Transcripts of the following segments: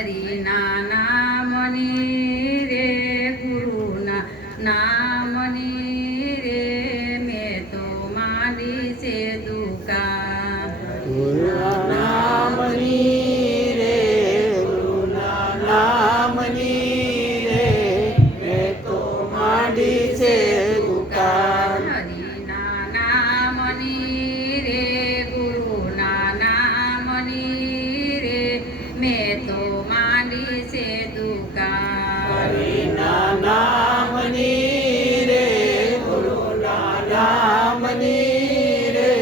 હરિના નામની રે ગુરુના નામની રે મેં તો માંડી છે દુકાન ગુરુના નામની રે ગુરુના નામની રે મેં તો માંડી છે દુકાન હરિના નામની રે ગુરુના નામની રે મેં તો માંડી છે દુકાન હરિના નામની રે ગુરુના નામની રે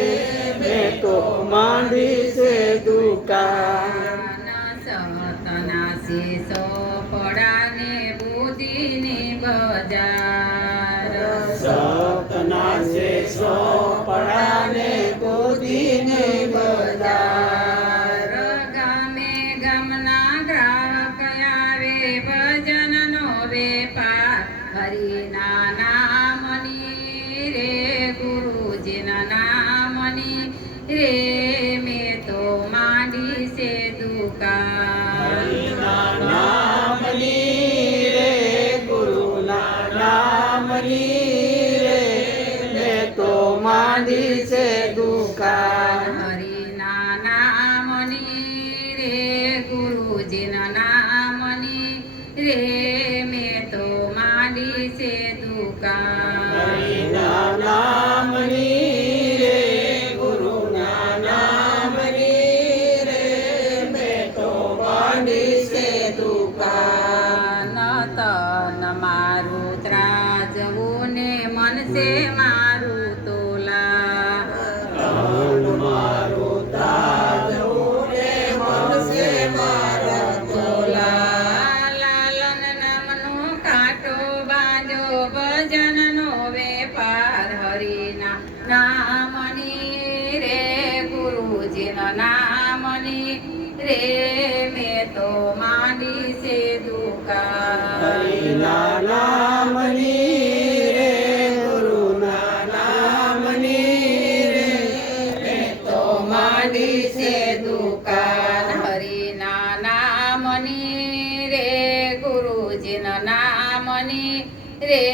મેં તો માંડી છે દુકાન સતના શીશો પડાને બુદ્ધિની બજાર સતના શેષો પડાને બોધીને બજાર ગામે ગામના ગ્રાહક આવે ભજનનો વેપાર હરિના નામની રે ગુરુજીના નામની રે મેં તો માંડી છે દુકાન હરિના નામની રે ગુરુના નામની રે મેં તો માંડી છે દુકાન હરિના નામની રે ગુરુજીના નામની રે મેં તો માંડી છે દુકાન હરિના નામની રે ગુરુના નામની રે મેં તો માંડી છે દુકાન તન મારું ત્રાજવું ને મન છે મારું તોલા તન મારું તાજવું ને મન છે મારા તોલા લાલન નામનો કાંટો બાંધ્યો ભજનનો વેપાર હરિના નામની રે ગુરુજીના નામની રે મેં તો માંડી છે દુકાન હરિના નામની રે ગુરુના નામની રે મેં તો માંડી છે દુકાન હરિના નામની રે ગુરુજીના નામની રે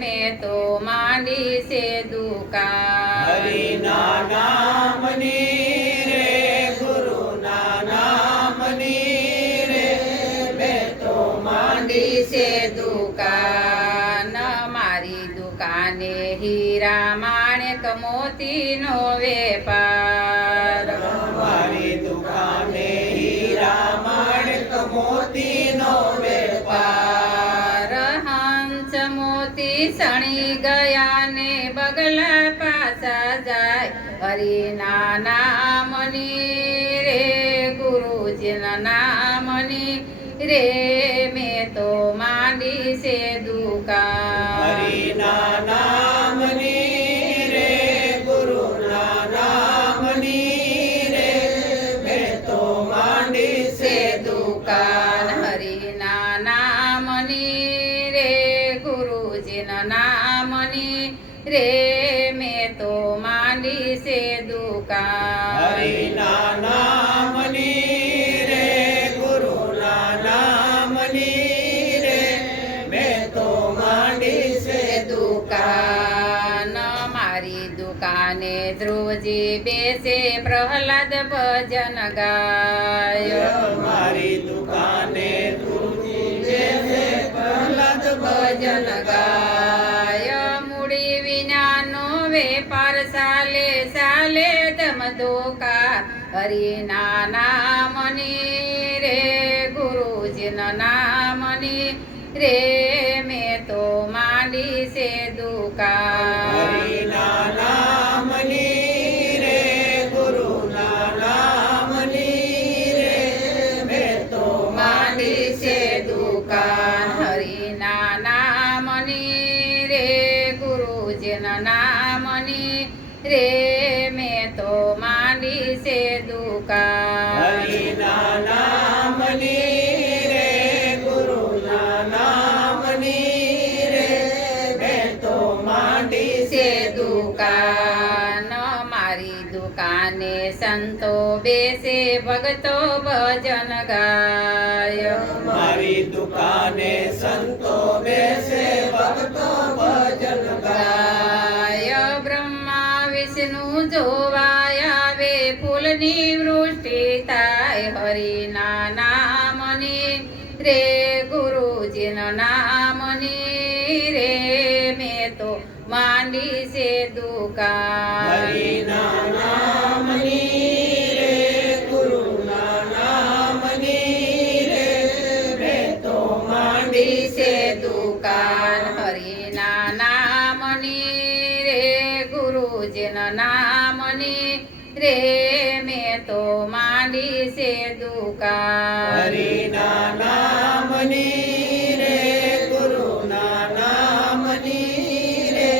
મેં તો માંડી છે દુકાન હરિના નામની રે ગુરુના નામની રે મેં તો માંડી છે દુકાન મારી દુકાને હીરા માણેક મોતીનો વેપાર મારી દુકાને હીરા માણેક મોતીનો વેપાર હંસ મોતી સણી ગયા ને બગલા પાછા જાય હરિના નામની રે ગુરુજીના નામની રે મેં તો માંડી છે દુકાન હરિના નામની રે ગુરુના નામની રે મેં તો માંડી છે દુકાન હરિના નામની રે ગુરુજીના નામની રે મેં તો માંડી છે દુકાન હરિના નામની રે ગુરુના નામની રે મેં તો માંડી છે દુકાન મારી દુકાને ધ્રુવજી બેસે પ્રહલાદ ભજન ગાય મારી દુકાને તુલસી બેસે પ્રહલાદ ભજન ગાય મૂડી વિનાનો વેપાર સાલે સાલે ધમધોકાર હરિના નામની રે ગુરુજીના નામની રે મેં તો માંડી છે દુકાન હરિના નામની રે ગુરુના નામની રે મેં તો માંડી છે દુકાન હરિના નામની રે ગુરુજીના નામની રે મેં તો માંડી છે દુકાન હરિના નામની રે ગુરુના નામની રે મેં તો માંડી છે દુકાન મારી દુકાન દુકાને સંતો બેસે ભગતો ભજન ગાય મારી દુકાને સંતો બેસે ભક્તો ભજન ગાય. બ્રહ્મા વિષ્ણુ જોવાય આવે ફૂલની વૃષ્ટિ થાય હરિના નામની રે ગુરુજીના નામની રે મેં તો માંડી છે દુકાન હરિના નામની રે ગુરુના નામની રે મેં તો માંડી છે દુકાન હરિના નામની રે ગુરુજીના નામની રે મેં તો માંડી છે દુકાન હરિના નામની રે ગુરુના નામની રે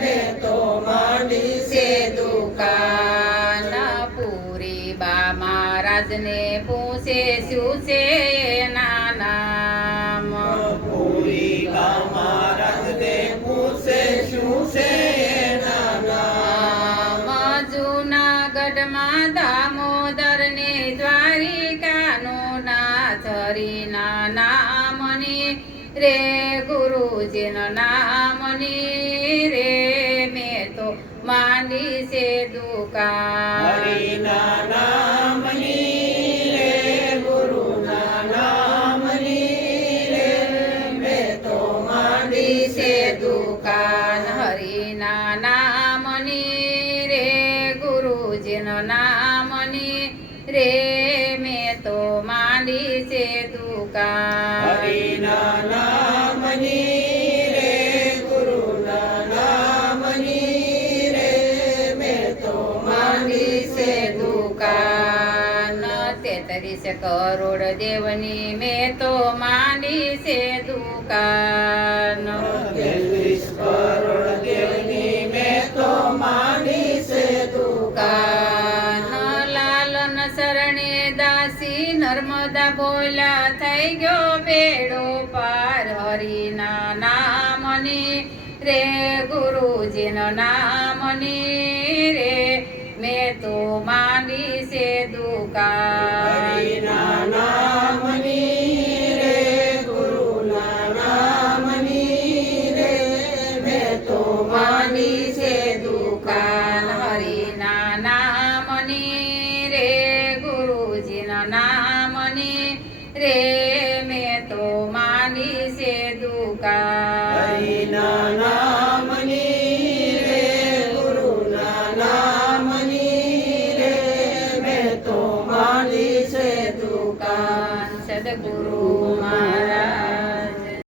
મેં તો માંડી છે દુકાન પૂરી બા મહારાજને પૂછે શું છે એના નામ પૂરી બા મહારાજને પૂછે શું છે એના નામ. જૂનાગઢમાં દામોદર ને દ્વારિકાનો નાથ હરિના નામની રે ગુરુજીના નામની રે મેં તો માંડી છે દુકાન હરિના નામની રે ગુરુના નામની રે મેં તો માંડી છે દુકાન હરિના નામની રે ગુરુજીના નામની રે મેં તો માંડી છે દુકાન હરિના નામની રે ગુરુના નામની રે મેં તો માંડી છે દુકાન 33 કરોડ દેવની મેં તો માંડી છે દુકાન 33 કરોડ દેવની મેં તો માંડી છે દુકાન. લાલન શરણે દાસી નર્મદા બોલ્યા થઈ ગયો બેડો પાર હરિના નામની રે ગુરુજીના નામની રે મેં તો માંડી છે દુકાન હરિના નામની રે ગુરુના નામની રે મેં તો માંડી છે દુકાન હરિના નામની રે ગુરુજીના નામની રે મેં તો માંડી છે દુકાન હરિના નામની રે ગુરુના નામની રે મેં તો માંડી છે દુકાન. સદગુરુ